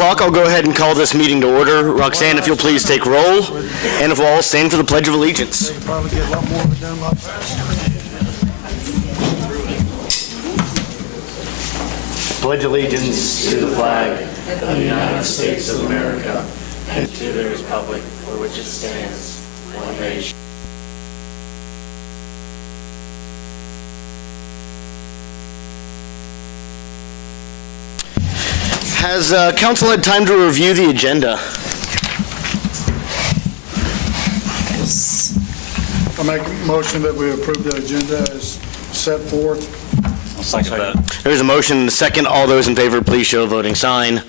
I'll go ahead and call this meeting to order. Roxanne, if you'll please take roll, and if we'll all stand for the Pledge of Allegiance. They could probably get a lot more of it done a lot faster. Pledge allegiance to the flag of the United States of America and to the republic for which it stands, one nation. Has council had time to review the agenda? I make a motion that we approve the agenda as set forth. There's a motion and a second. All those in favor, please show a voting sign.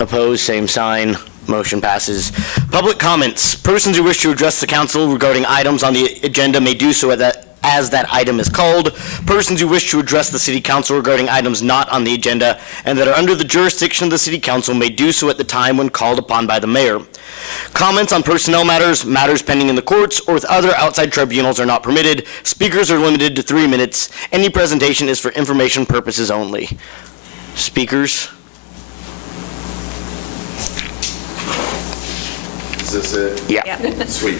Opposed, same sign. Motion passes. Public comments. Persons who wish to address the council regarding items on the agenda may do so as that item is called. Persons who wish to address the city council regarding items not on the agenda and that are under the jurisdiction of the city council may do so at the time when called upon by the mayor. Comments on personnel matters, matters pending in the courts, or with other outside tribunals are not permitted. Speakers are limited to 3 minutes. Any presentation is for information purposes only. Speakers? Is this it? Yeah. Sweet.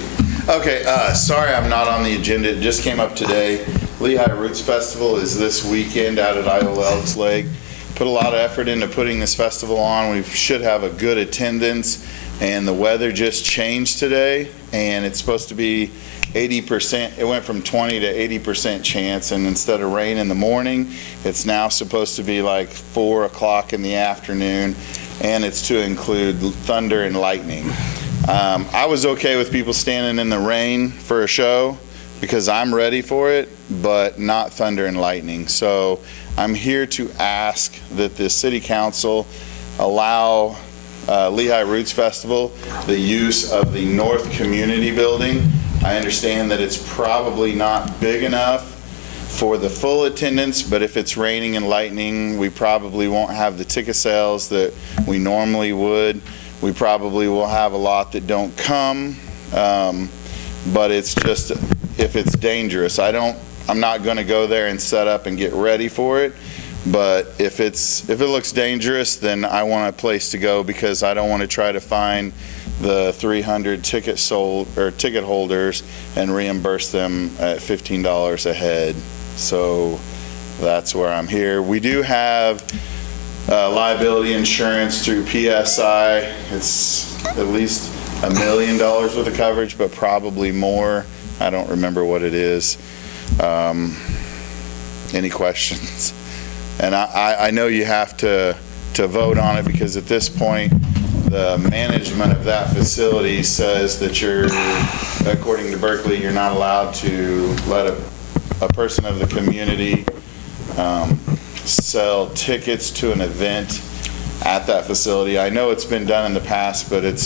Okay, sorry I'm not on the agenda. It just came up today. Lehigh Roots Festival is this weekend out at Iowa Elks Lake. Put a lot of effort into putting this festival on. We should have a good attendance, and the weather just changed today, and it's supposed to be 80%. It went from 20 to 80% chance, and instead of rain in the morning, it's now supposed to be like 4 o'clock in the afternoon, and it's to include thunder and lightning. I was okay with people standing in the rain for a show because I'm ready for it, but not thunder and lightning. So I'm here to ask that the city council allow Lehigh Roots Festival the use of the North Community Building. I understand that it's probably not big enough for the full attendance, but if it's raining and lightning, we probably won't have the ticket sales that we normally would. We probably will have a lot that don't come, but it's just, if it's dangerous, I'm not gonna go there and set up and get ready for it, but if it looks dangerous, then I want a place to go because I don't want to try to find the 300 ticket holders and reimburse them at $15 a head. So that's where I'm here. We do have liability insurance through PSI. It's at least $1 million worth of coverage, but probably more. I don't remember what it is. Any questions? And I know you have to vote on it because at this point, the management of that facility says that according to Berkeley, you're not allowed to let a person of the community sell tickets to an event at that facility. I know it's been done in the past, but it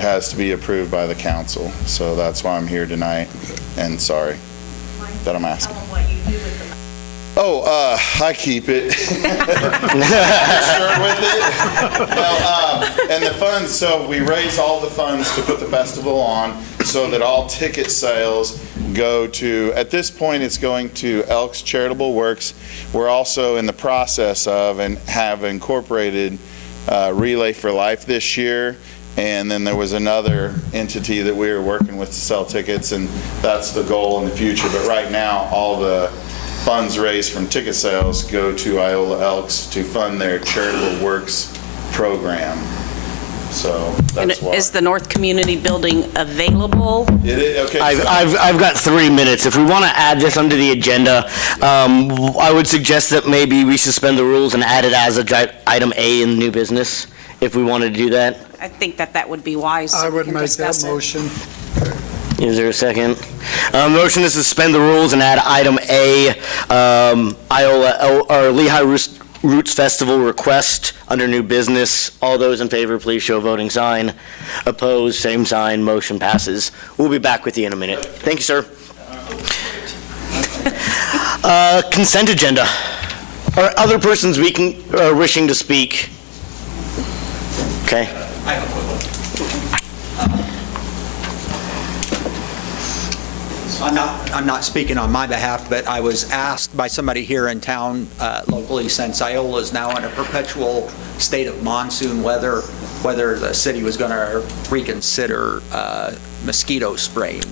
has to be approved by the council. So that's why I'm here tonight, and sorry that I'm asking. I keep it. Sure with it. No, and the funds, so we raise all the funds to put the festival on so that all ticket sales go to, at this point it's going to Elks Charitable Works. We're also in the process of and have incorporated Relay for Life this year, and then there was another entity that we were working with to sell tickets, and that's the goal in the future. But right now all the funds raised from ticket sales go to Iowa Elks to fund their charitable works program. So that's why. Is the North Community Building available? It is, okay. I've got 3 minutes. If we want to add this under the agenda, I would suggest that maybe we suspend the rules and add it as item A in new business, if we wanted to do that. I think that would be wise. I would We can make that discuss it. motion. Is there a second? Motion to suspend the rules and add item A, Lehigh Roots Festival request under new business. All those in favor, please show voting sign. Opposed, same sign. Motion passes. We'll be back with you in a minute. Thank you, sir. Consent agenda. Are other persons wishing to speak? Okay. I have a quick one. I'm not speaking on my behalf, but I was asked by somebody here in town locally, since Iola is now in a perpetual state of monsoon weather, whether the city was going to reconsider mosquito spraying.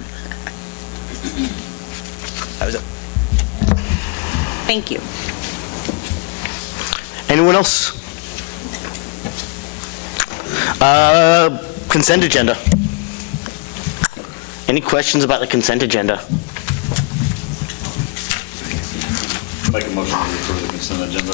That was it. Thank you. Anyone else? Consent agenda. Any questions about the consent agenda? Make a motion to approve the consent agenda.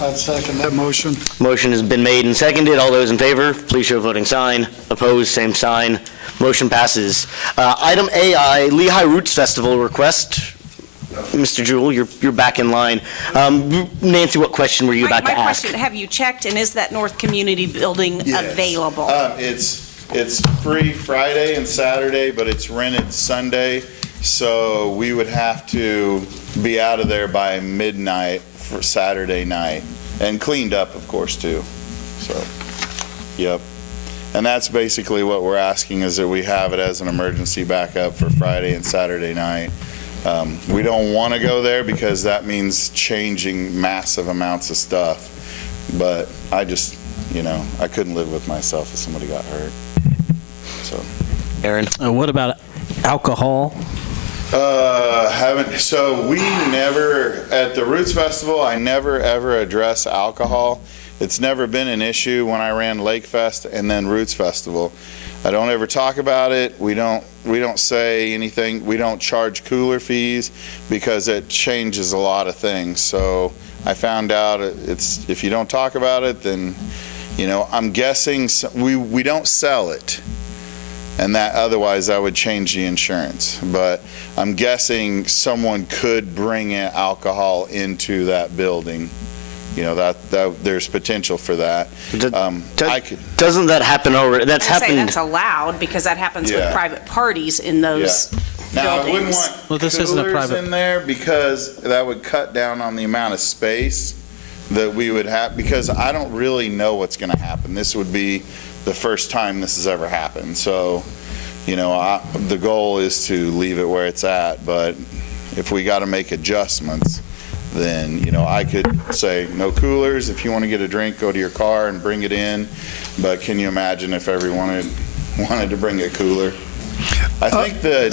I'd second that motion. Motion has been made and seconded. All those in favor, please show voting sign. Opposed, same sign. Motion passes. Item AI, Lehigh Roots Festival request. Mr. Jewell, you're back in line. Nancy, what question were you about to My ask? question, have you checked, and is that North Community Building Yes. available? It's free Friday and Saturday, but it's rented Sunday, so we would have to be out of there by midnight for Saturday night, and cleaned up, of course, too. So, yep. And that's basically what we're asking, is that we have it as an emergency backup for Friday and Saturday night. We don't want to go there because that means changing massive amounts of stuff, but I just, I couldn't live with myself if somebody got hurt. So, Aaron? What about alcohol? so we never, at the Roots Festival, I never ever address alcohol. It's never been an issue when I ran Lake Fest and then Roots Festival. I don't ever talk about it. We don't say anything. We don't charge cooler fees because it changes a lot of things. So I found out if you don't talk about it, then, I'm guessing we don't sell it. And that otherwise I would change the insurance. But I'm guessing someone could bring in alcohol into that building. That there's potential for that. Doesn't that happen already? That's I say happened. that's allowed, because that happens with Yeah. private parties in those Now, I wouldn't buildings. want Well, this isn't a coolers private- in there because that would cut down on the amount of space that we would have, because I don't really know what's going to happen. This would be the first time this has ever happened. So, the goal is to leave it where it's at, but if we got to make adjustments, then, I could say no coolers. If you want to get a drink, go to your car and bring it in. But can you imagine if everyone wanted to bring a cooler? I think the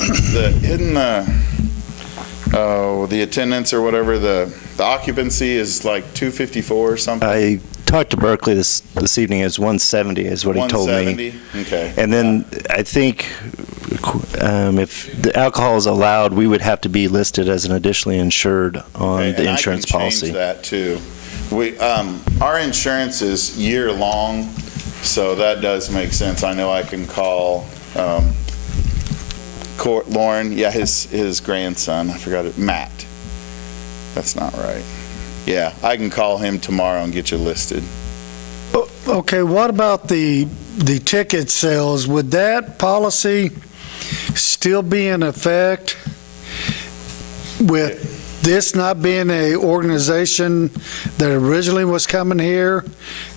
attendance or whatever, the occupancy is like 254 or something. I talked to Berkeley this evening. It's 170 is what he told me. 170? Okay. And then I think if the alcohol is allowed, we would have to be listed as an additionally insured on Okay, the and insurance I can policy. change that too. Our insurance is year long, so that does make sense. I know I can call Lauren, his grandson, I forgot it, Matt. That's not right. Yeah, I can call him tomorrow and get you listed. Okay, what about the ticket sales? Would that policy still be in effect with this not being a organization that originally was coming here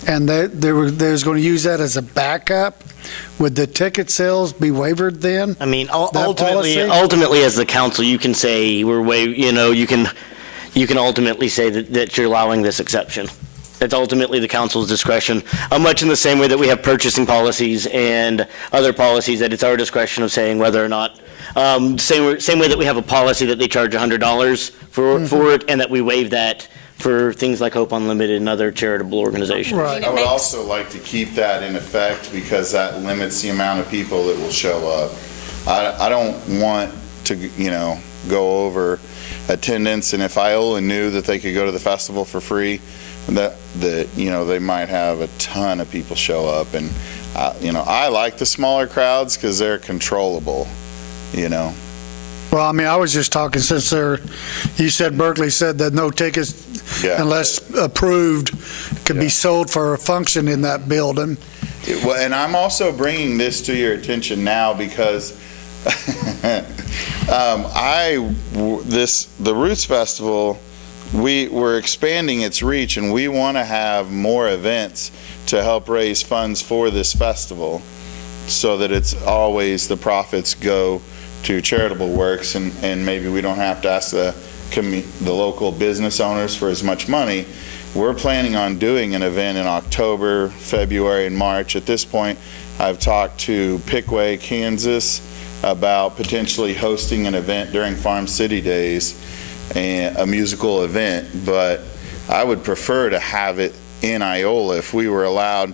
and that they was going to use that as a backup? Would the ticket sales be waived then? I mean, That policy? ultimately, as the council, you can say you can ultimately say that you're allowing this exception. It's ultimately the council's discretion, much in the same way that we have purchasing policies and other policies, that it's our discretion of saying whether or not, same way that we have a policy that they charge $100 for it, and that we waive that for things like Hope Unlimited and other charitable organizations. Right. I would also like to keep that in effect because that limits the amount of people that will show up. I don't want to, go over attendance, and if Iola knew that they could go to the festival for free, that they might have a ton of people show up, and I like the smaller crowds because they're controllable. Well, I mean, I was just talking since you said Berkeley said that no tickets, Yeah. unless approved, could be sold for a function in that building. Well, and I'm also bringing this to your attention now because the Roots Festival, we're expanding its reach, and we want to have more events to help raise funds for this festival, so that it's always the profits go to charitable works, and maybe we don't have to ask the local business owners for as much money. We're planning on doing an event in October, February, and March. At this point, I've talked to Pickaway, Kansas, about potentially hosting an event during Farm City Days, a musical event, but I would prefer to have it in Iola if we were allowed.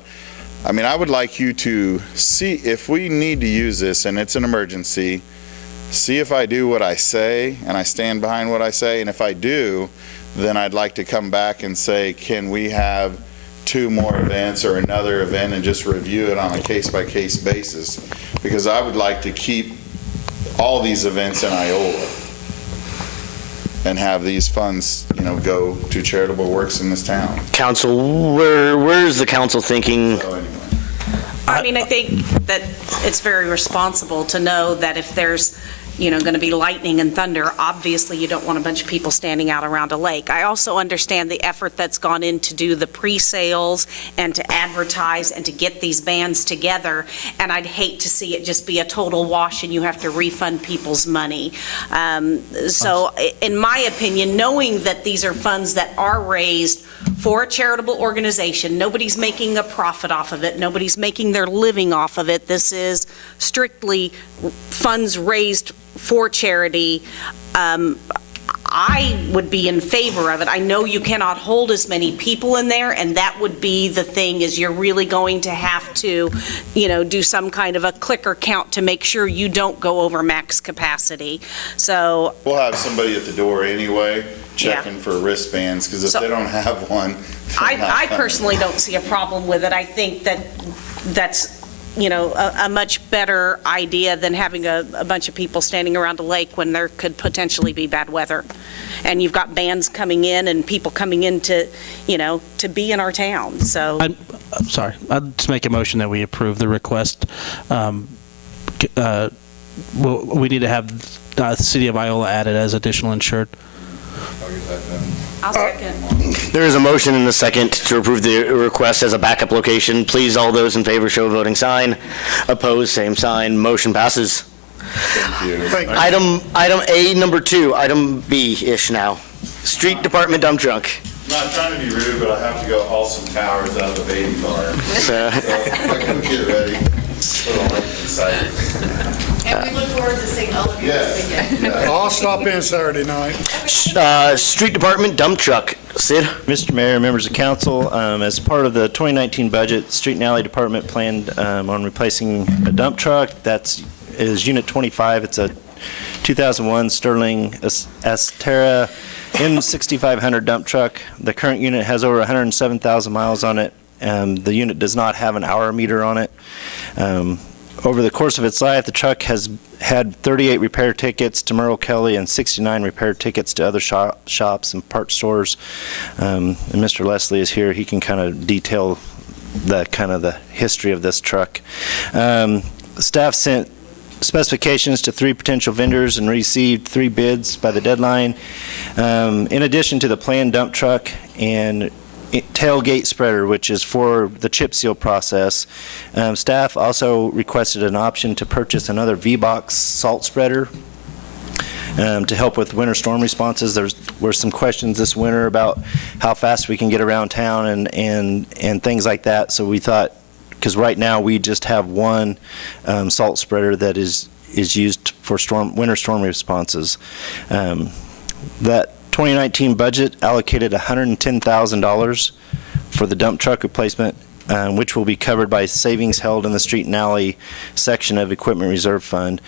I mean, I would like you to see if we need to use this and it's an emergency, see if I do what I say and I stand behind what I say, and if I do, then I'd like to come back and say, can we have 2 more events or another event, and just review it on a case-by-case basis, because I would like to keep all these events in Iola and have these funds, go to charitable works in this town. Council, where's the council thinking? So anyway. I mean, I think that it's very responsible to know that if there's, going to be lightning and thunder, obviously you don't want a bunch of people standing out around a lake. I also understand the effort that's gone in to do the pre-sales and to advertise and to get these bands together, and I'd hate to see it just be a total wash and you have to refund people's money. So in my opinion, knowing that these are funds that are raised for a charitable organization, nobody's making a profit off of it, nobody's making their living off of it, this is strictly funds raised for charity. I would be in favor of it. I know you cannot hold as many people in there, and that would be the thing, is you're really going to have to, do some kind of a clicker count to make sure you don't go over max capacity. So We'll have somebody at the door anyway, checking for wristbands, because if So- they don't have one, they're not I coming. personally don't see a problem with it. I think that's a much better idea than having a bunch of people standing around a lake when there could potentially be bad weather. And you've got bands coming in and people coming in to be in our town, so. I'm sorry. I'd just make a motion that we approve the request. We need to have the city of Iola added as additional insured. I'll second. There is a motion and a second to approve the request as a backup location. Please, all those in favor show a voting sign. Opposed, same sign. Motion passes. Thank you. Item A, number 2, item B-ish now. Street Department dump truck. I'm not trying to be rude, but I have to go haul some towers out of the baby barn. So if I can get ready, put all that inside. And we look forward to seeing all of you this weekend. I'll stop in Saturday night. Street Department dump truck. Sid? Mr. Mayor, members of council, as part of the 2019 budget, Street and Alley Department planned on replacing a dump truck. Is Unit 25. It's a 2001 Sterling Astera M6500 dump truck. The current unit has over 107,000 miles on it. The unit does not have an hour meter on it. Over the course of its life, the truck has had 38 repair tickets to Merle Kelly and 69 repair tickets to other shops and parts stores. And Mr. Leslie is here. He can kind of detail the history of this truck. Staff sent specifications to 3 potential vendors and received 3 bids by the deadline. In addition to the planned dump truck and tailgate spreader, which is for the chip seal process, staff also requested an option to purchase another V-Box salt spreader to help with winter storm responses. There were some questions this winter about how fast we can get around town and things like that. So we thought, because right now we just have one salt spreader that is used for winter storm responses. That 2019 budget allocated $110,000 for the dump truck replacement, which will be covered by savings held in the street and alley section of Equipment Reserve Fund.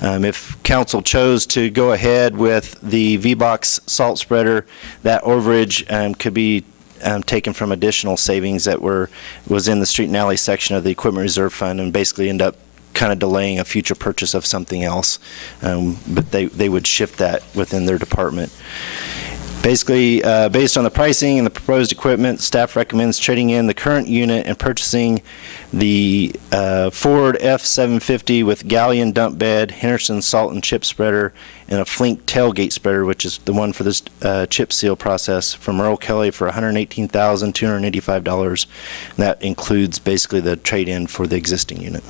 If council chose to go ahead with the V-Box salt spreader, that overage could be taken from additional savings that was in the street and alley section of the Equipment Reserve Fund, and basically end up kind of delaying a future purchase of something else. But they would shift that within their department. Basically, based on the pricing and the proposed equipment, staff recommends trading in the current unit and purchasing the Ford F-750 with Galleon dump bed, Henderson salt and chip spreader, and a Flink tailgate spreader, which is the one for this chip seal process, from Earl Kelly for $118,285. And that includes basically the trade-in for the existing unit.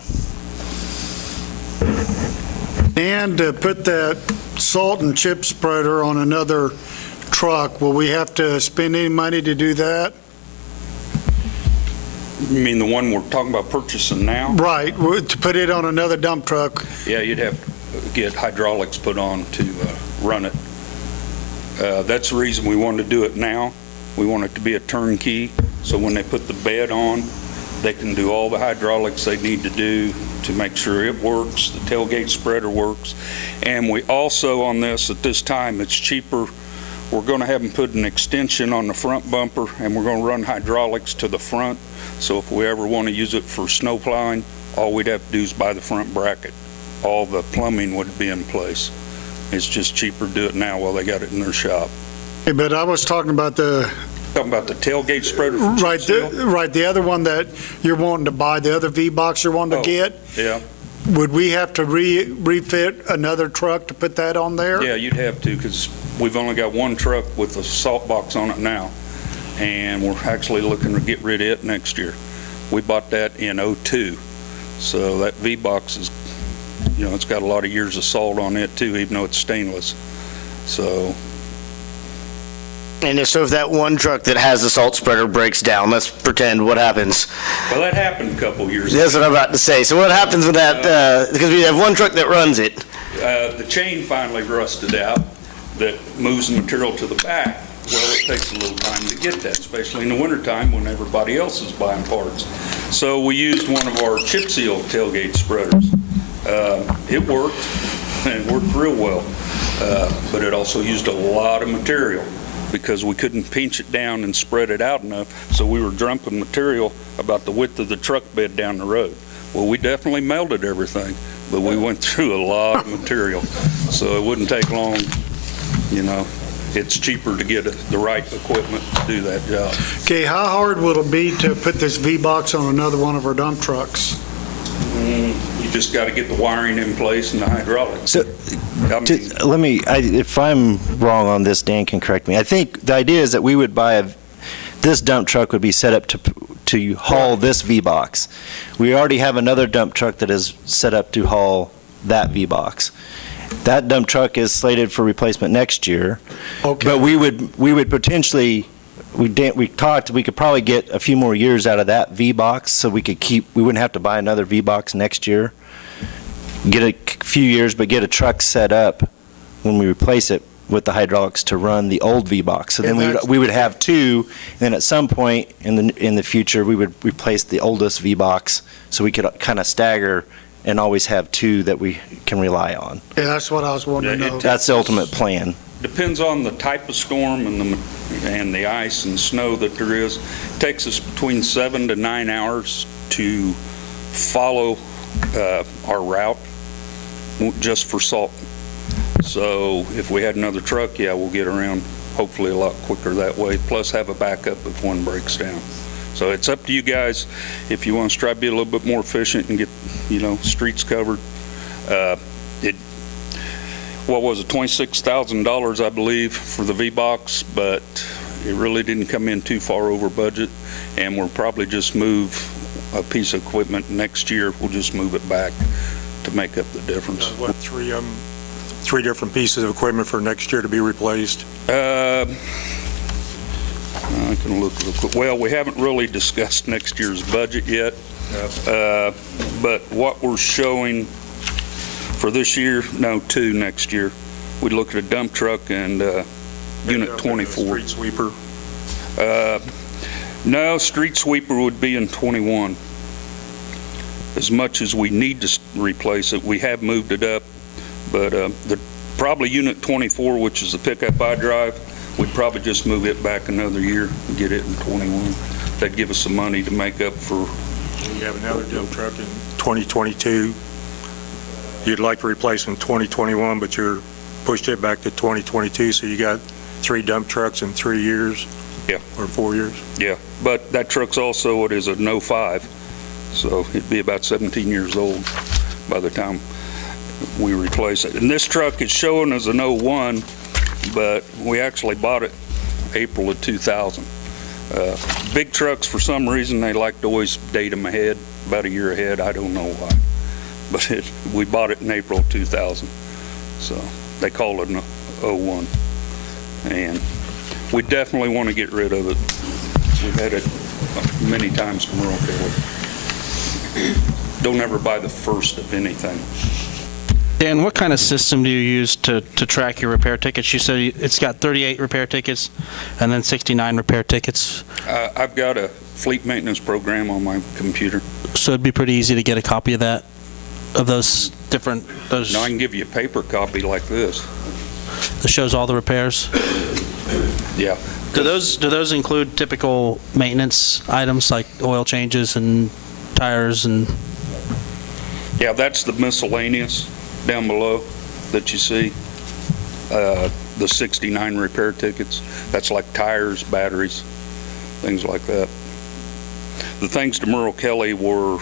And to put that salt and chip spreader on another truck, will we have to spend any money to do that? You mean the one we're talking about purchasing now? Right, to put it on another dump truck. Yeah, you'd have to get hydraulics put on to run it. That's the reason we wanted to do it now. We want it to be a turnkey, so when they put the bed on, they can do all the hydraulics they need to do to make sure it works, the tailgate spreader works. And we also, on this, at this time, it's cheaper. We're going to have them put an extension on the front bumper, and we're going to run hydraulics to the front. So if we ever want to use it for snow plowing, all we'd have to do is buy the front bracket. All the plumbing would be in place. It's just cheaper to do it now while they got it in their shop. Yeah, but I was talking about the, Talking about the tailgate spreader for chip right, seal? the other one that you're wanting to buy, the other V-Box you're wanting to get. Yeah, Would we have to refit another truck to put that on there? yeah, you'd have to, because we've only got one truck with a salt box on it now, and we're actually looking to get rid of it next year. We bought that in '02, so that V-Box is, you know, it's got a lot of years of salt on it too, even though it's stainless. So, And so if that one truck that has the salt spreader breaks down, let's pretend, what happens? well, that happened a couple years ago. That's what I'm about to say. So what happens with that, because we have one truck that runs it. The chain finally rusted out that moves the material to the back. Well, it takes a little time to get that, especially in the wintertime when everybody else is buying parts. So we used one of our chip seal tailgate spreaders. It worked, and it worked real well, but it also used a lot of material because we couldn't pinch it down and spread it out enough, so we were dumping material about the width of the truck bed down the road. Well, we definitely melted everything, but we went through a lot of material, so it wouldn't take long, you know. It's cheaper to get the right equipment to do that job. Okay, how hard will it be to put this V-Box on another one of our dump trucks? You just got to get the wiring in place and the hydraulics. So, I mean, if I'm wrong on this, Dan can correct me. I think the idea is that we would buy this dump truck would be set up to haul this V-Box. We already have another dump truck that is set up to haul that V-Box. That dump truck is slated for replacement next year. Okay. But we would potentially, we talked, we could probably get a few more years out of that V-Box, so we wouldn't have to buy another V-Box next year. Get a few years, but get a truck set up when we replace it with the hydraulics to run the old V-Box. So then we would have two, and then at some point in the future, we would replace the oldest V-Box, so we could kind of stagger and always have two that we can rely on. Yeah, that's what I was wanting to know. That's the ultimate plan. depends on the type of storm and the ice and snow that there is. It takes us between 7 to 9 hours to follow our route just for salt. So if we had another truck, yeah, we'll get around hopefully a lot quicker that way, plus have a backup if one breaks down. So it's up to you guys if you want to try to be a little bit more efficient and get, streets covered. What was it, $26,000, I believe, for the V-Box, but it really didn't come in too far over budget, and we'll probably just move a piece of equipment next year. We'll just move it back to make up the difference. What, three different pieces of equipment for next year to be replaced? I can look real quick. Well, we haven't really discussed next year's budget yet, but what we're showing for this year, two next year. We look at a dump truck and Unit 24. Street sweeper? No, street sweeper would be in 21. As much as we need to replace it, we have moved it up, but probably Unit 24, which is the pickup I drive, we'd probably just move it back another year and get it in 21. That'd give us some money to make up for. You have another dump truck in 2022. You'd like to replace in 2021, but you're pushed it back to 2022, so you got 3 dump trucks in 3 years? Yeah. Or 4 years? Yeah, but that truck's also, it is a 05, so it'd be about 17 years old by the time we replace it. And this truck is showing as an 01, but we actually bought it April of 2000. Big trucks, for some reason, they like to always date them ahead, about a year ahead. I don't know why. but we bought it in April of 2000. So they call it an 01. And we definitely want to get rid of it. We've had it many times to Merle Kelly. Don't ever buy the first of anything. Dan, what kind of system do you use to track your repair tickets? You said it's got 38 repair tickets and then 69 repair tickets. I've got a fleet maintenance program on my computer. So it'd be pretty easy to get a copy of that, of those different, those, Now I can give you a paper copy like this. that shows all the repairs? Yeah. Do those include typical maintenance items like oil changes and tires and? Yeah, that's the miscellaneous down below that you see. The 69 repair tickets. That's like tires, batteries, things like that. The things to Merle Kelly were,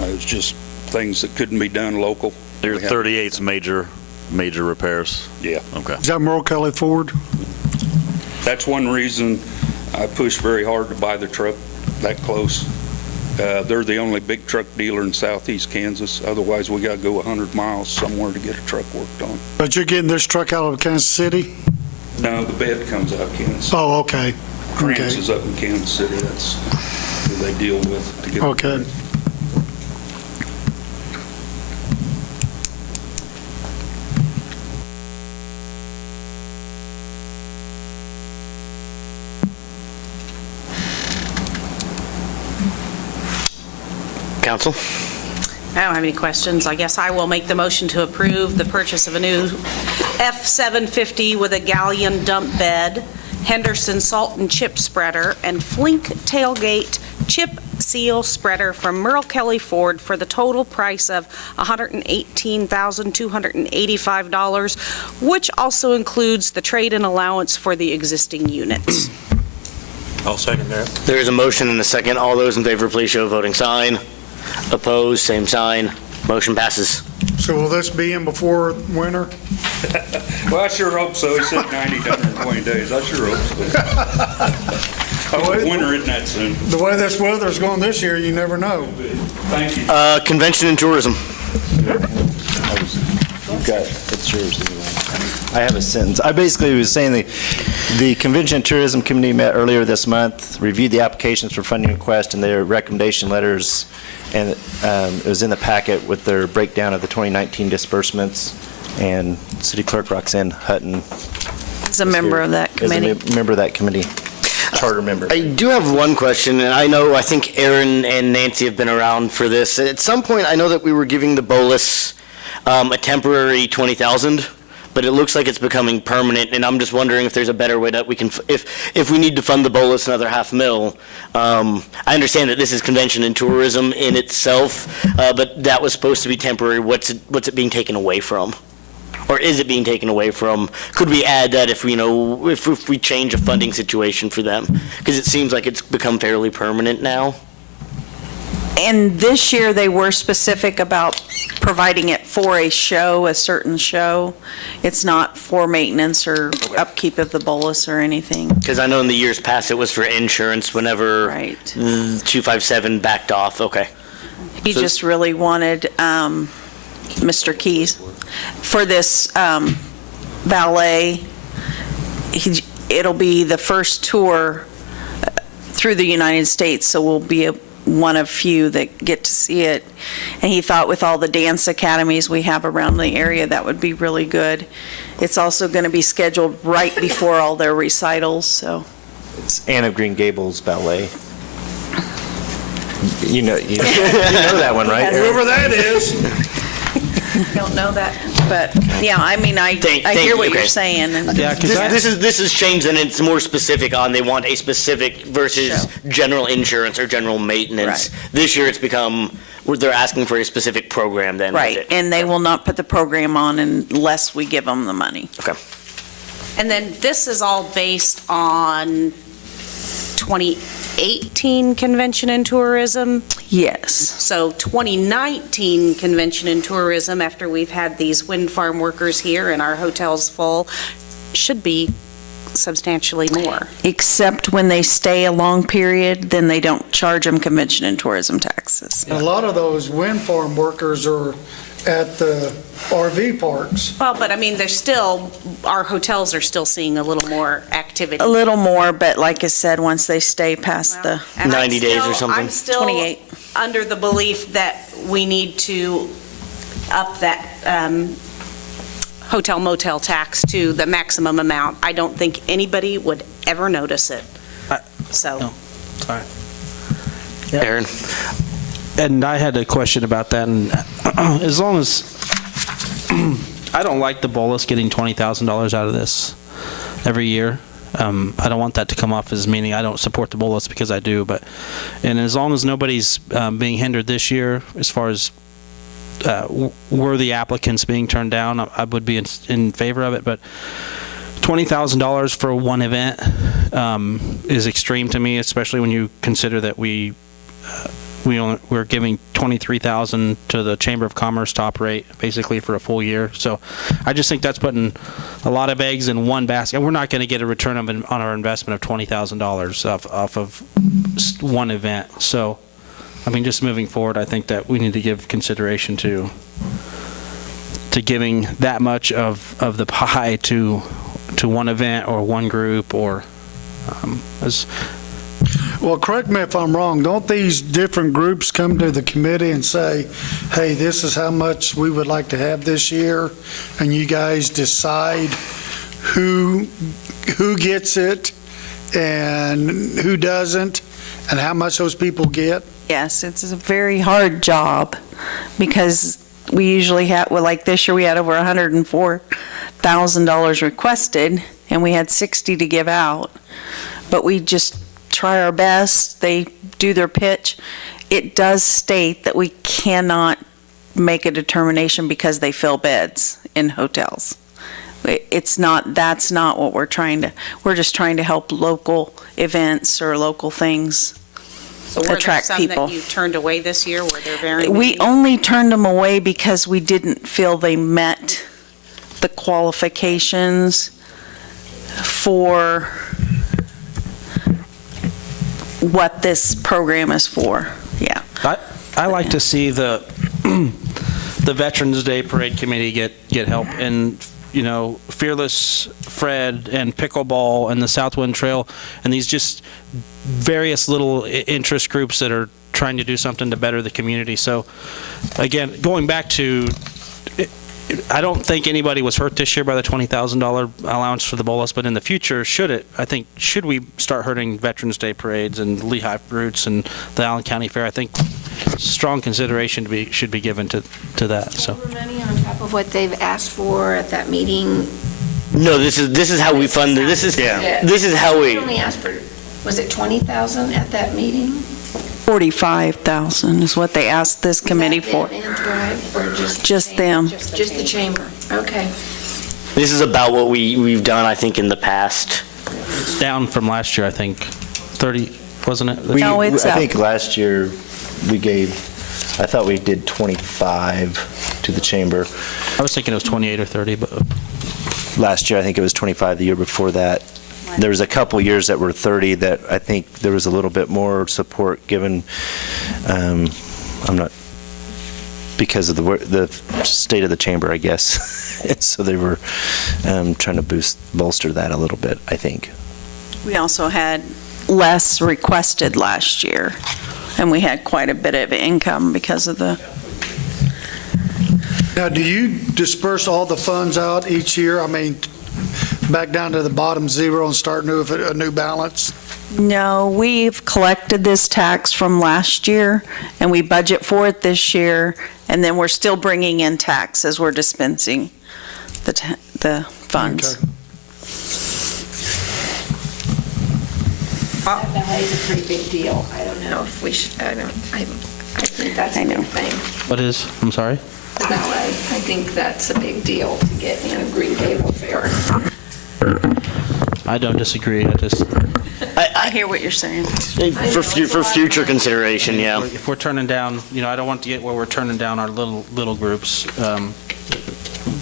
it was just things that couldn't be done local. Your 38's major repairs? Yeah. Okay. Is that Merle Kelly Ford? That's one reason I pushed very hard to buy the truck that close. They're the only big truck dealer in southeast Kansas. Otherwise, we got to go 100 miles somewhere to get a truck worked on. But you're getting this truck out of Kansas City? No, the bed comes out of Kansas. Oh, okay. Grants Okay. is up in Kansas City. That's who they deal with to get. Okay. Council? I don't have any questions. I guess I will make the motion to approve the purchase of a new F-750 with a galleon dump bed, Henderson salt and chip spreader, and Flink tailgate chip seal spreader from Merle Kelly Ford for the total price of $118,285, which also includes the trade-in allowance for the existing units. I'll second that. There is a motion and a second. All those in favor, please show a voting sign. Opposed, same sign. Motion passes. So will this be in before winter? Well, I sure hope so. He said 90 to 120 days. I sure hope so. I hope winter isn't that soon. The way this weather's going this year, you never know. Thank you. Convention and tourism. It's yours anyway. I have a sentence. I basically was saying the Convention and Tourism Committee met earlier this month, reviewed the applications for funding request and their recommendation letters, and it was in the packet with their breakdown of the 2019 disbursements, and City Clerk Roxanne Hutton As a member of that committee. is a member of that committee, charter member. I do have one question, and I think Aaron and Nancy have been around for this. At some point, I know that we were giving the bolus a temporary 20,000, but it looks like it's becoming permanent, and I'm just wondering if there's a better way that we can, if we need to fund the bolus another $500,000. I understand that this is convention and tourism in itself, but that was supposed to be temporary. What's it being taken away from? Or is it being taken away from? Could we add that if we change a funding situation for them? Because it seems like it's become fairly permanent now. And this year, they were specific about providing it for a show, a certain show. It's not for maintenance or upkeep of the bolus or anything. Because I know in the years past, it was for insurance whenever Right. 257 backed off. Okay. He just really wanted Mr. Keys for this ballet. It'll be the first tour through the United States, so we'll be one of few that get to see it. And he thought with all the dance academies we have around the area, that would be really good. It's also going to be scheduled right before all their recitals, so. It's Anne of Green Gables Ballet. You know that one, right? Whoever that is. Don't know that, but, yeah, I mean, I Thank hear you, what okay. you're saying. And Yeah, because This has changed, and it's more specific on they want a specific versus general insurance or general maintenance. Right. This year, it's become they're asking for a specific program. Then Right, with it. and they will not put the program on unless we give them the money. Okay. And then this is all based on 2018 convention and tourism. Yes. So 2019 convention and tourism, after we've had these wind farm workers here and our hotels full, should be substantially more. Except when they stay a long period, then they don't charge them convention and tourism taxes. A lot of those wind farm workers are at the RV parks. Well, but I mean, there's still, our hotels are still seeing a little more activity. A little more, but like I said, once they stay past the And I'm 90 days or still- something? I'm still 28. under the belief that we need to up that hotel motel tax to the maximum amount. I don't think anybody would ever notice it. So. No. Sorry. Aaron? And I had a question about that, and as long as, I don't like the bolus getting $20,000 out of this every year. I don't want that to come off as meaning I don't support the bolus, because I do, and as long as nobody's being hindered this year, as far as worthy applicants being turned down, I would be in favor of it, but $20,000 for one event is extreme to me, especially when you consider that we're giving $23,000 to the Chamber of Commerce to operate basically for a full year. So I just think that's putting a lot of eggs in one basket. We're not going to get a return on our investment of $20,000 off of one event. So, I mean, just moving forward, I think that we need to give consideration to giving that much of the pie to one event or one group, or as. Well, correct me if I'm wrong, don't these different groups come to the committee and say, hey, this is how much we would like to have this year, and you guys decide who gets it and who doesn't, and how much those people get? Yes, it's a very hard job, because we usually have, well, like this year, we had over $104,000 requested, and we had 60 to give out. But we just try our best. They do their pitch. It does state that we cannot make a determination because they fill beds in hotels. That's not what we're just trying to help local events or local things. So were there Attract some people. that you turned away this year? Were there very We many? only turned them away because we didn't feel they met the qualifications for what this program is for. Yeah. I like to see the the Veterans Day Parade Committee get help, and Fearless Fred and Pickleball and the Southwind Trail, and these just various little interest groups that are trying to do something to better the community. So again, going back to, I don't think anybody was hurt this year by the $20,000 allowance for the bolus, but in the future, should we start hurting Veterans Day parades and Lehigh Roots and the Allen County Fair? I think strong consideration should be given to that. So Money on top of what they've asked for at that meeting. No, this is how we fund it. This is how They we. only asked for, was it 20,000 at that meeting? 45,000 is what they asked this committee for. Them and Thrive, or Just them. Just the chamber, okay. This is about what we've done, I think, in the past. it's down from last year, I think, 30, wasn't it? No, it's I up. think last year I thought we did 25 to the chamber. I was thinking it was 28 or 30, but Last year, I think it was 25. The year before that, there was a couple years that were 30 that I think there was a little bit more support given, because of the state of the chamber, I guess. And so they were trying to bolster that a little bit, I think. We also had less requested last year, and we had quite a bit of income because of the. Now, do you disperse all the funds out each year? I mean, back down to the bottom zero and start a new balance? No, we've collected this tax from last year, and we budget for it this year, and then we're still bringing in tax as we're dispensing the funds. Okay. That ballet is a pretty big deal. I don't know if we should, I think that's a big thing. what is, I'm sorry? The ballet, I think that's a big deal to get in a Green Table Fair. I don't disagree. I hear what you're saying. For future consideration, yeah. If we're turning down, I don't want to get where we're turning down our little groups.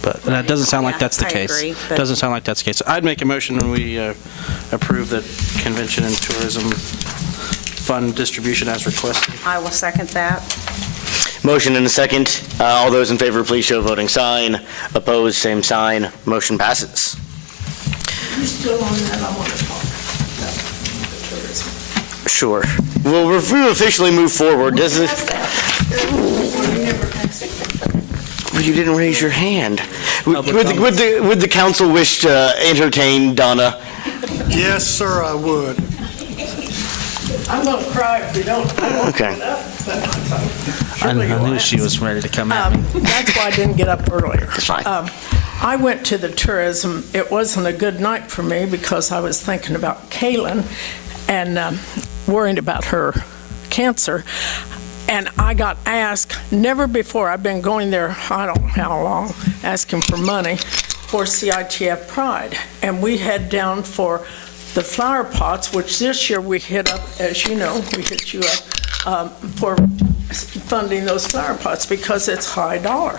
But that doesn't sound like Yeah, that's the I case. agree, but- Doesn't sound like that's the case. I'd make a motion when we approve the Convention and Tourism Fund distribution as requested. I will second that. Motion and a second. All those in favor, please show voting sign. Opposed, same sign. Motion passes. You still on that? I want to talk about the tourism. Sure. Well, we've officially moved forward. Does it? Well, you didn't raise your hand. Would the council wish to entertain Donna? Yes, sir, I would. I'm going to cry if we don't. I won't Okay. get up, but I thought, I surely you'll knew she ask. was ready to come at me. That's why I didn't get up earlier. That's fine. I went to the tourism. It wasn't a good night for me because I was thinking about Kaylin and worried about her cancer. And I got asked, never before, I've been going there, I don't know how long, asking for money for CITF Pride. And we head down for the flower pots, which this year we hit up, as you know, we hit you up for funding those flower pots because it's high dollar.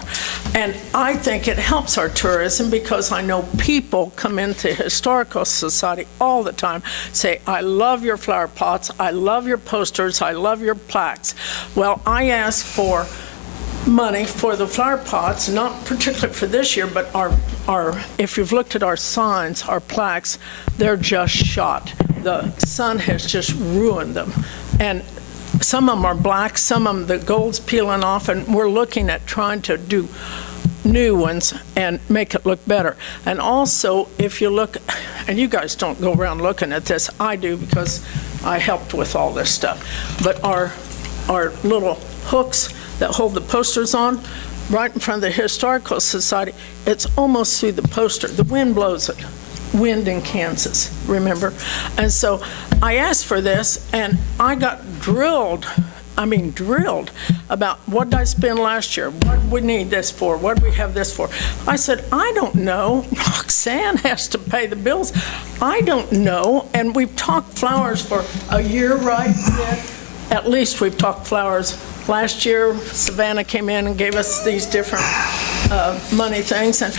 And I think it helps our tourism because I know people come into Historical Society all the time, say, I love your flower pots, I love your posters, I love your plaques. Well, I asked for money for the flower pots, not particularly for this year, but our if you've looked at our signs, our plaques, they're just shot. The sun has just ruined them. And some of them are black, some of them, the gold's peeling off, and we're looking at trying to do new ones and make it look better. And also, if you look, and you guys don't go around looking at this, I do because I helped with all this stuff, but our little hooks that hold the posters on, right in front of the Historical Society, it's almost through the poster. The wind blows it. Wind in Kansas, remember? And so I asked for this, and I got drilled about what did I spend last year? What do we need this for? What do we have this for? I said, I don't know. Roxanne has to pay the bills. I don't know. And we've talked flowers for a year, right? At least we've talked flowers. Last year, Savannah came in and gave us these different money things, and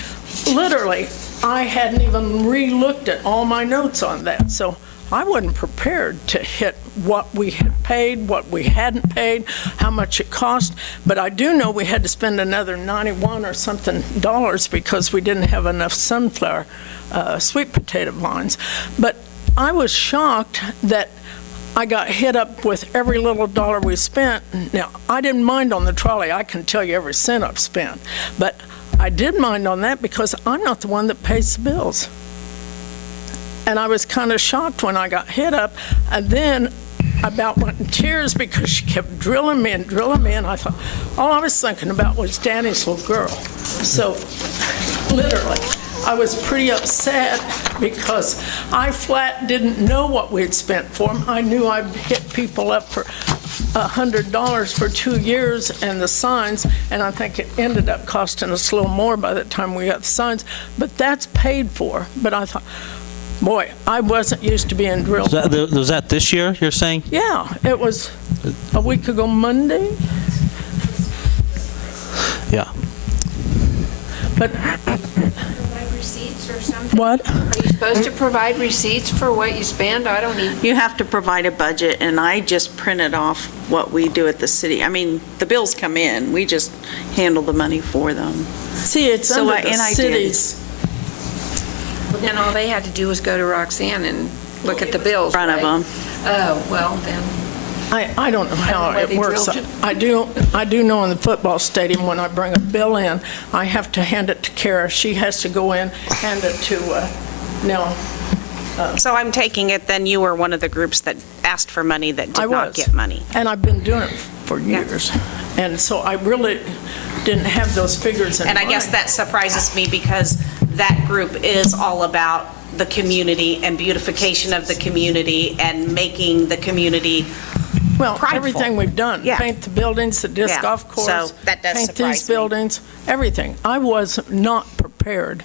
literally, I hadn't even re-looked at all my notes on that, so I wasn't prepared to hit what we had paid, what we hadn't paid, how much it cost, but I do know we had to spend another $91 or something because we didn't have enough sunflower sweet potato vines. But I was shocked that I got hit up with every little dollar we spent. Now, I didn't mind on the trolley. I can tell you every cent I've spent. But I did mind on that because I'm not the one that pays the bills. And I was kind of shocked when I got hit up. And then I about went in tears because she kept drilling me and drilling me. And I thought, all I was thinking about was Danny's little girl. So literally, I was pretty upset because I flat didn't know what we had spent for them. I knew I'd hit people up for $100 for 2 years and the signs, and I think it ended up costing us a little more by the time we got the signs, but that's paid for. But I thought, boy, I wasn't used to being drilled. Was that this year, you're saying? Yeah, it was a week ago Monday. Yeah. But Provide receipts or something? what? Are you supposed to provide receipts for what you spend? I don't even. You have to provide a budget, and I just printed off what we do at the city. I mean, the bills come in, we just handle the money for them. See, it's So, under the and I did. cities. Well, then all they had to do was go to Roxanne and look at the bills, Front of right? them. Oh, well, then. I don't know how why it they works. drilled you. I do know in the football stadium, when I bring a bill in, I have to hand it to Kara. She has to go in, hand it to, now, So I'm taking it then you were one of the groups that asked for money that I did not was. get money. And I've been doing it for years. And so I really didn't have those figures in And mind. I guess that surprises me because that group is all about the community and beautification of the community and making the community Well, prideful. everything we've done, Yeah. paint the buildings, the disc Yeah. golf course. So that does paint surprise these me. buildings, everything. I was not prepared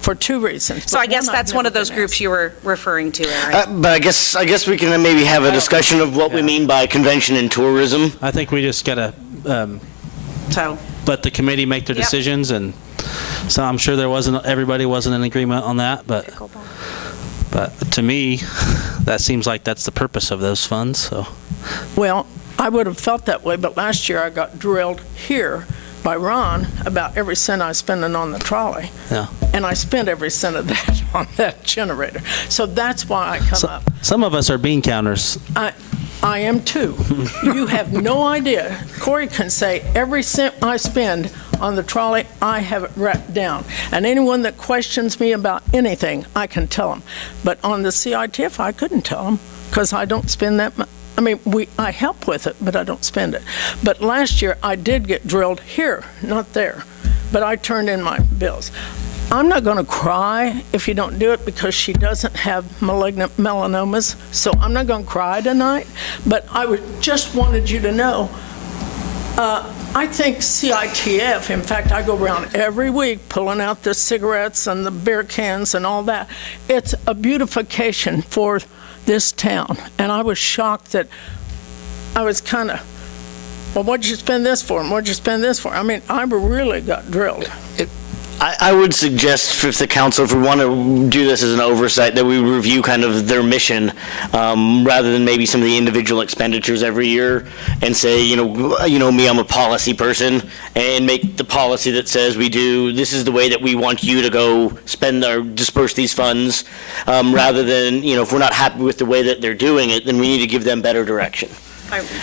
for two reasons. So But I guess one, I've that's one of never those been groups asked. you were referring to, Aaron. But I guess we can maybe have a discussion of what we mean by convention and tourism. I think we just gotta So, let the committee make their Yep. decisions, and So I'm sure everybody wasn't in agreement on that, but to me, that seems like that's the purpose of those funds, so. Well, I would have felt that way, but last year I got drilled here by Ron about every cent I spent on the trolley. Yeah. And I spent every cent of that on that generator. So that's why I come up. Some of us are bean counters. I am too. You have no idea. Corey can say every cent I spend on the trolley, I have it written down. And anyone that questions me about anything, I can tell them. But on the CITF, I couldn't tell them because I don't spend that much. I mean, I help with it, but I don't spend it. But last year, I did get drilled here, not there. But I turned in my bills. I'm not going to cry if you don't do it because she doesn't have malignant melanomas, so I'm not going to cry tonight. But I just wanted you to know, I think CITF, in fact, I go around every week pulling out the cigarettes and the beer cans and all that. It's a beautification for this town. And I was shocked that I was kind of, well, what'd you spend this for? And what'd you spend this for? I mean, I really got drilled. I would suggest, if the council, if we want to do this as an oversight, that we review kind of their mission, rather than maybe some of the individual expenditures every year, and say, you know me, I'm a policy person, and make the policy that says this is the way that we want you to go spend or disperse these funds, rather than, if we're not happy with the way that they're doing it, then we need to give them better direction.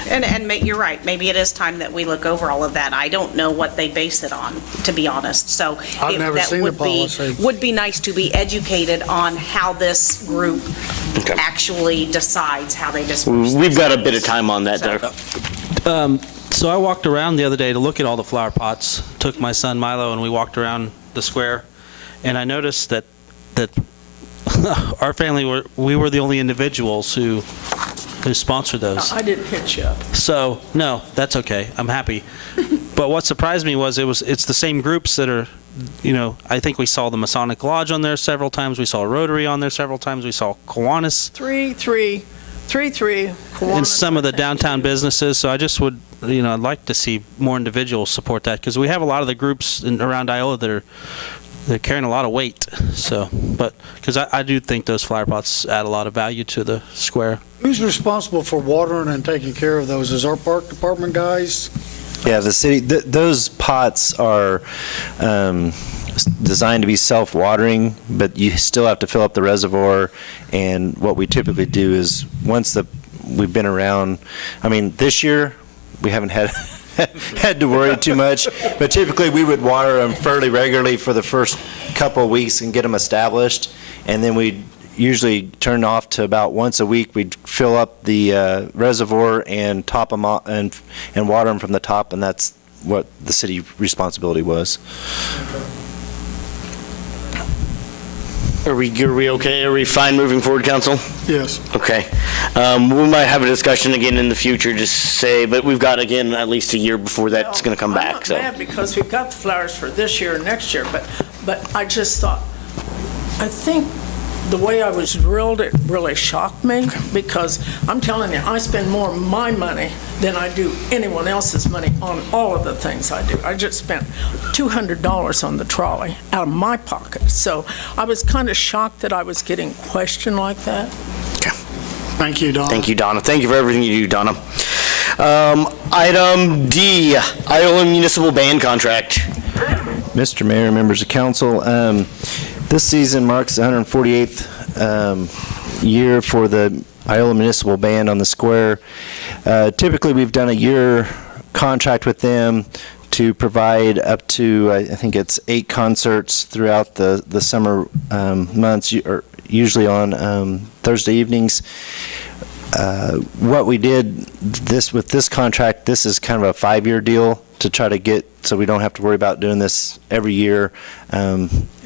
And you're right, maybe it is time that we look over all of that. I don't know what they base it on, to be honest, so. I've never seen the policy. Would be nice to be educated on how this group actually decides how they disperse. We've got a bit of time on that, though. So I walked around the other day to look at all the flower pots, took my son Milo, and we walked around the square, and I noticed that our family, we were the only individuals who sponsored those. I didn't hit you up. So, no, that's okay. I'm happy. But what surprised me was it's the same groups that are, I think we saw the Masonic Lodge on there several times. We saw Rotary on there several times. We saw Kiwanis. 3-3, Kiwanis. And some of the downtown businesses. So I just would, I'd like to see more individuals support that because we have a lot of the groups around Iola that are they're carrying a lot of weight. So, but because I do think those flower pots add a lot of value to the square. Who's responsible for watering and taking care of those? Is our park department guys? Yeah, the city, those pots are designed to be self-watering, but you still have to fill up the reservoir. And what we typically do is we've been around, this year we haven't had to worry too much, but typically we would water them fairly regularly for the first couple of weeks and get them established, and then we'd usually turn off to about once a week. We'd fill up the reservoir and top them off and water them from the top, and that's what the city responsibility was. Are we okay? Are we fine moving forward, council? Yes. Okay. We might have a discussion again in the future, but we've got, again, at least a year before that's going to come back, so. I'm not mad because we've got the flowers for this year and next year, but I just thought, I think the way I was drilled, it really shocked me because I'm telling you, I spend more of my money than I do anyone else's money on all of the things I do. I just spent $200 on the trolley out of my pocket. So I was kind of shocked that I was getting questioned like that. Okay. Thank you, Donna. Thank you, Donna. Thank you for everything you do, Donna. Item D, Iola Municipal Band Contract. Mr. Mayor, members of council, this season marks the 148th year for the Iola Municipal Band on the square. Typically, we've done a year contract with them to provide up to, I think it's 8 concerts throughout the summer months, usually on Thursday evenings. What we did with this contract, this is kind of a 5-year deal to try to get, so we don't have to worry about doing this every year.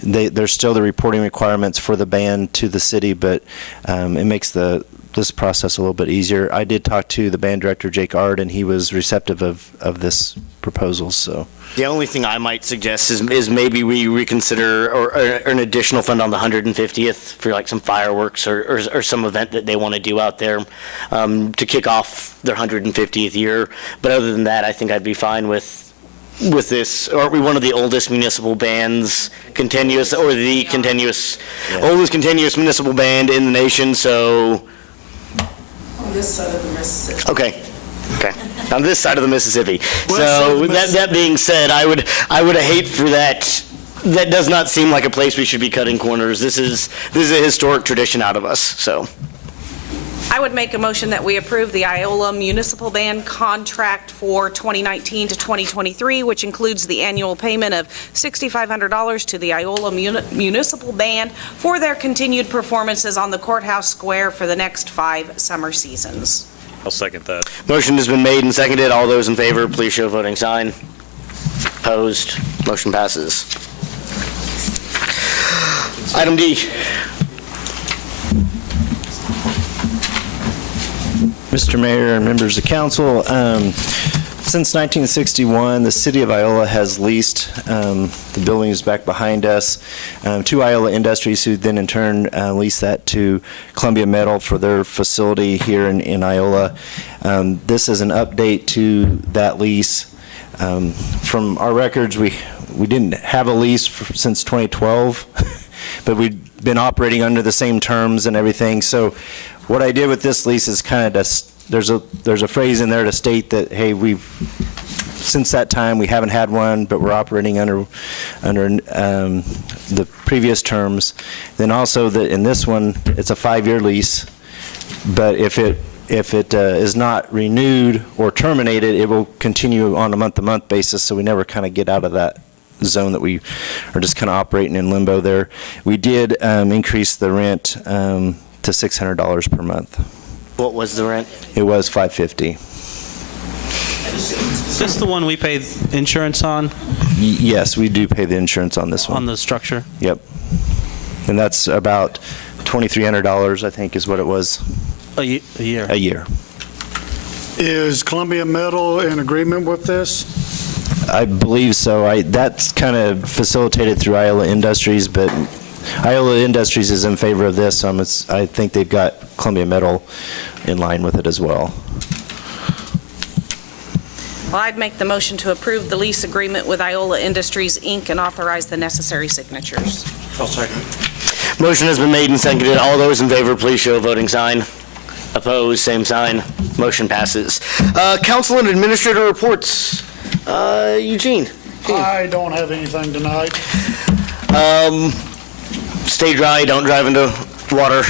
There's still the reporting requirements for the band to the city, but it makes this process a little bit easier. I did talk to the band director, Jake Ard, and he was receptive of this proposal, so. The only thing I might suggest is maybe we reconsider or an additional fund on the 150th for like some fireworks or some event that they want to do out there to kick off their 150th year. But other than that, I think I'd be fine with with this, aren't we one of the oldest municipal bands, continuous, or the continuous, oldest continuous municipal band in the nation, so, On this side of the Mississippi. okay, on this side of the Mississippi. West side of So, the that being said, I would hate for that, that does not seem like a place we should be cutting corners. This is a historic tradition out of us, so. I would make a motion that we approve the Iola Municipal Band contract for 2019 to 2023, which includes the annual payment of $6,500 to the Iola Municipal Band for their continued performances on the courthouse square for the next 5 summer seasons. I'll second that. Motion has been made and seconded. All those in favor, please show voting sign. Opposed, motion passes. Item D. Mr. Mayor and members of council, since 1961, the city of Iola has leased the buildings back behind us to Iola Industries, who then in turn leased that to Columbia Metal for their facility here in Iola. This is an update to that lease. From our records, we didn't have a lease since 2012, but we've been operating under the same terms and everything. So what I did with this lease is kind of, there's a phrase in there to state that, hey, since that time, we haven't had one, but we're operating under the previous terms. Then also that in this one, it's a 5-year lease, but if it is not renewed or terminated, it will continue on a month-to-month basis, so we never kind of get out of that zone that we are just kind of operating in limbo there. We did increase the rent to $600 per month. What was the rent? It was $550. Is this the one we pay insurance on, Yes, we do pay the insurance on this on one. the structure? Yep. And that's about $2,300, I think, is what it was A year. a year. Is Columbia Metal in agreement with this? I believe so. That's kind of facilitated through Iola Industries, but Iola Industries is in favor of this. I think they've got Columbia Metal in line with it as well. Well, I'd make the motion to approve the lease agreement with Iola Industries, Inc., and authorize the necessary signatures. I'll second. Motion has been made and seconded. All those in favor, please show a voting sign. Opposed, same sign. Motion passes. Council and administrator reports. Eugene. I don't have anything tonight. Stay dry, don't drive into water.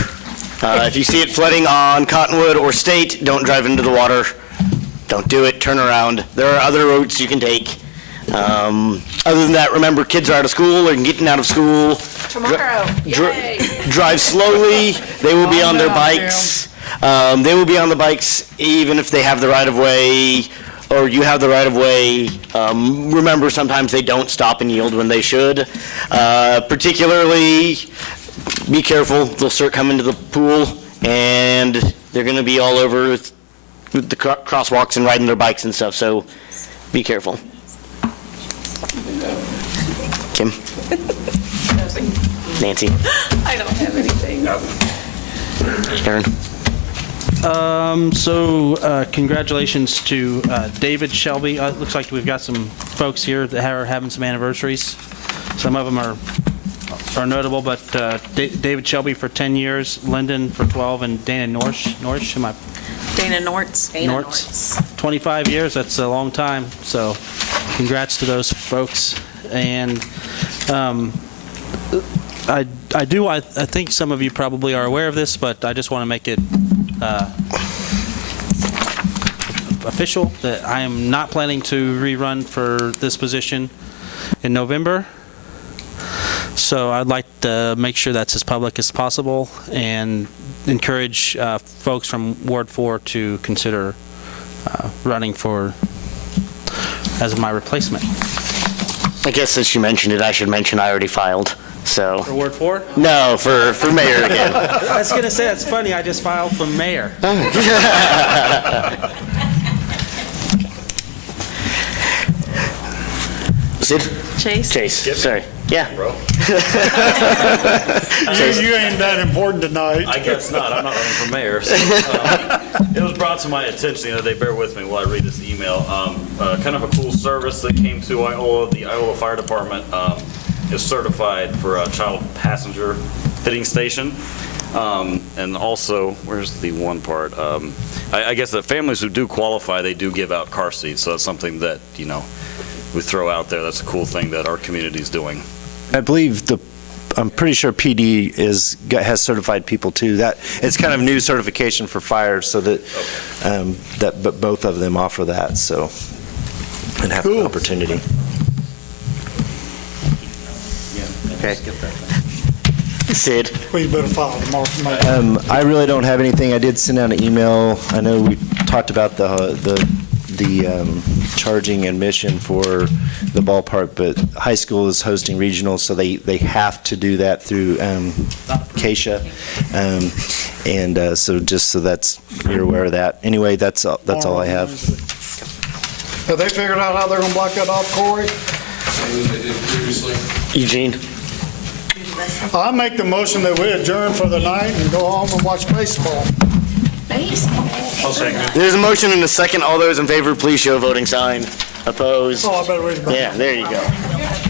If you see it flooding on Cottonwood or State, don't drive into the water. Don't do it, turn around. There are other routes you can take. Other than that, remember, kids are out of school or getting out of school. Tomorrow, yay! Drive slowly. They will be on their bikes. They will be on the bikes even if they have the right-of-way or you have the right-of-way. Remember, sometimes they don't stop and yield when they should. Particularly, be careful. They'll start coming to the pool, and they're going to be all over with the crosswalks and riding their bikes and stuff, so be careful. Kim? Nancy? I don't have anything. Aaron? Congratulations to David Shelby. It looks like we've got some folks here that are having some anniversaries. Some of them are notable, but David Shelby for 10 years, Lyndon for 12, and Dana Norsh, am I? Dana Nortz. Nortz. 25 years, that's a long time, so congrats to those folks. And I think some of you probably are aware of this, but I just want to make it official that I am not planning to rerun for this position in November. So I'd like to make sure that's as public as possible and encourage folks from Ward 4 to consider running as my replacement. I guess since you mentioned it, I should mention I already filed, so. For Ward 4? No, for mayor again. I was going to say, that's funny, I just filed for mayor. Sid? Chase? Chase, sorry. Yeah. bro. You ain't that important tonight. I guess not. I'm not running for mayor. So, it was brought to my attention the other day. Bear with me while I read this email. Kind of a cool service that came to Iola. The Iola Fire Department is certified for a child passenger fitting station. And also, where's the one part? I guess that families who do qualify, they do give out car seats. So that's something that, you know, we throw out there. That's a cool thing that our community is doing. I believe I'm pretty sure PD has certified people too. That it's kind of new certification for fire, so that but both of them offer that. So and have an opportunity. Okay. Sid? We better follow the more information. I really don't have anything. I did send out an email. I know we talked about the charging admission for the ballpark, but high school is hosting regionals, so they have to do that through CASHA. And so just so you're aware of that. Anyway, that's all I have. Have they figured out how they're going to block that off, Corey? Same as they did previously. Eugene? I make the motion that we adjourn for the night and go home and watch baseball. There's a motion and a second. All those in favor, please show a voting sign. Opposed? Oh, I better read it back. Yeah, there you go.